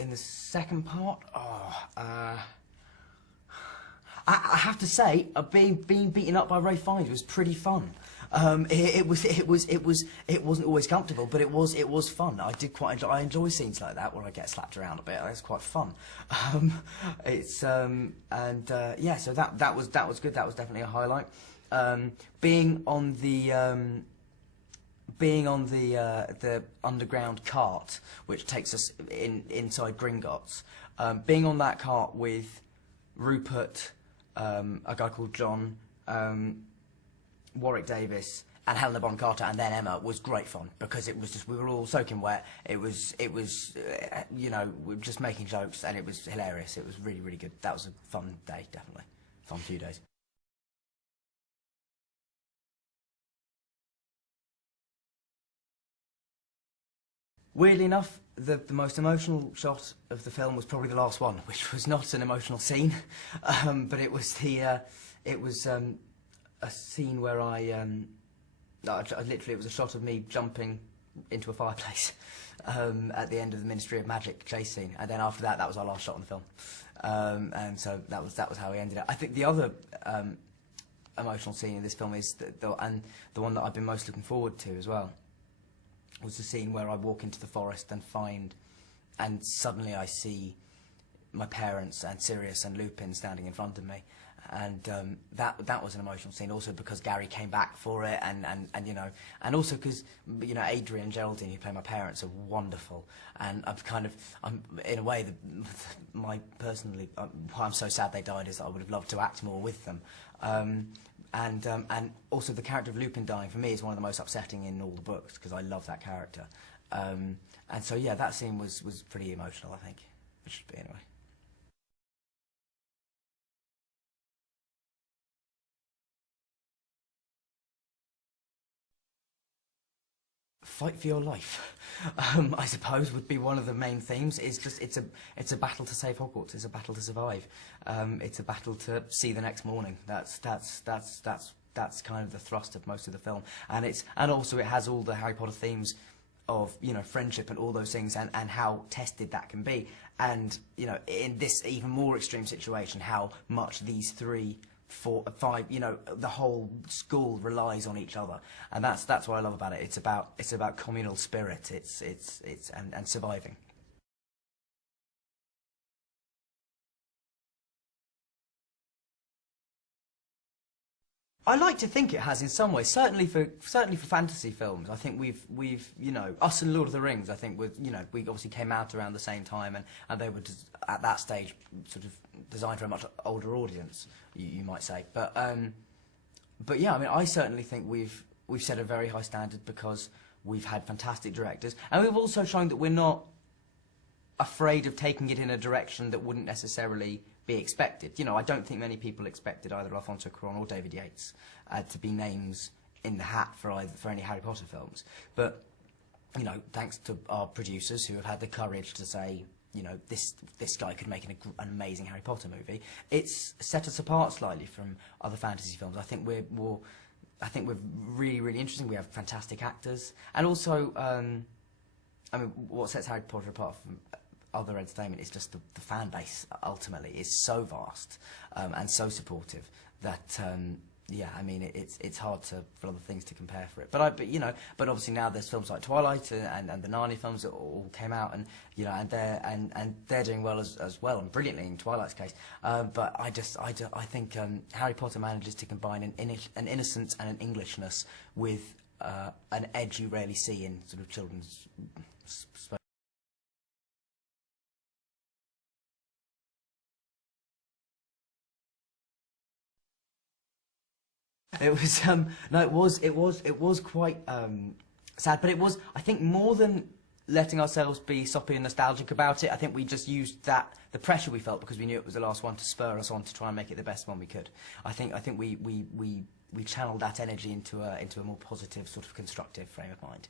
in the second part, I have to say, being beaten up by Ray Fiennes was pretty fun. It wasn't always comfortable, but it was fun. I did quite enjoy. I enjoy scenes like that where I get slapped around a bit. It's quite fun. Yeah. So that was good. That was definitely a highlight. Being on the underground cart, which takes us inside Gringotts. Being on that cart with Rupert, a guy called John, Warwick Davis, and Helena Bonham Carter, and then Emma, was great fun, because it was just, we were all soaking wet. It was you know, we were just making jokes, and it was hilarious. It was really, really good. That was a fun day, definitely. Fun few days. Weirdly enough, the most emotional shot of the film was probably the last one, which was not an emotional scene, but it was a scene where I literally, it was a shot of me jumping into a fireplace at the end of the Ministry of Magic chase scene, and then after that, that was our last shot on the film, and so that was how we ended it. I think the other emotional scene in this film is the one that I've been most looking forward to as well, was the scene where I walk into the forest and suddenly I see my parents and Sirius and Lupin standing in front of me, and that was an emotional scene, also because Gary came back for it, and you know, and also because, you know, Adrian and Geraldine, who play my parents, are wonderful, and I'm in a way, personally, why I'm so sad they died is that I would have loved to act more with them. And also the character of Lupin dying, for me, is one of the most upsetting in all the books, because I love that character. And so, yeah, that scene was pretty emotional, I think. It should be, anyway. Fight for your life, I suppose, would be one of the main themes. It's a battle to save Hogwarts. It's a battle to survive. It's a battle to see the next morning. That's kind of the thrust of most of the film, and also it has all the Harry Potter themes of, you know, friendship and all those things, and how tested that can be, and, you know, in this even more extreme situation, how much these 3, 4, 5, you know, the whole school relies on each other, and that's what I love about it. It's about communal spirit. And surviving. I like to think it has in some ways. Certainly for fantasy films, I think we've you know, us and Lord of the Rings, I think, you know, we obviously came out around the same time, and they were at that stage sort of designed for a much older audience, you might say. But yeah, I mean, I certainly think we've set a very high standard, because we've had fantastic directors, and we've also shown that we're not afraid of taking it in a direction that wouldn't necessarily be expected. You know, I don't think many people expected either Alfonso Cuarón or David Yates to be names in the hat for any Harry Potter films. But, you know, thanks to our producers, who have had the courage to say, you know, this guy could make an amazing Harry Potter movie, it's set us apart slightly from other fantasy films. I think we're really, really interesting. We have fantastic actors, and also, I mean, what sets Harry Potter apart from other entertainment is just the fan base. Ultimately, is so vast and so supportive that yeah, I mean, it's hard for other things to compare for it. But but obviously now there's films like Twilight and the Narnia films that all came out, and, you know, and they're doing well as well, and brilliantly in Twilight's case. But I think Harry Potter manages to combine an innocence and an Englishness with an edge you rarely see in sort of children's. It was no, it was quite sad, but it was, I think, more than letting ourselves be soppy and nostalgic about it. I think we just used the pressure we felt because we knew it was the last one, to spur us on to try and make it the best one we could. I think we channeled that energy into a more positive, sort of constructive frame of mind.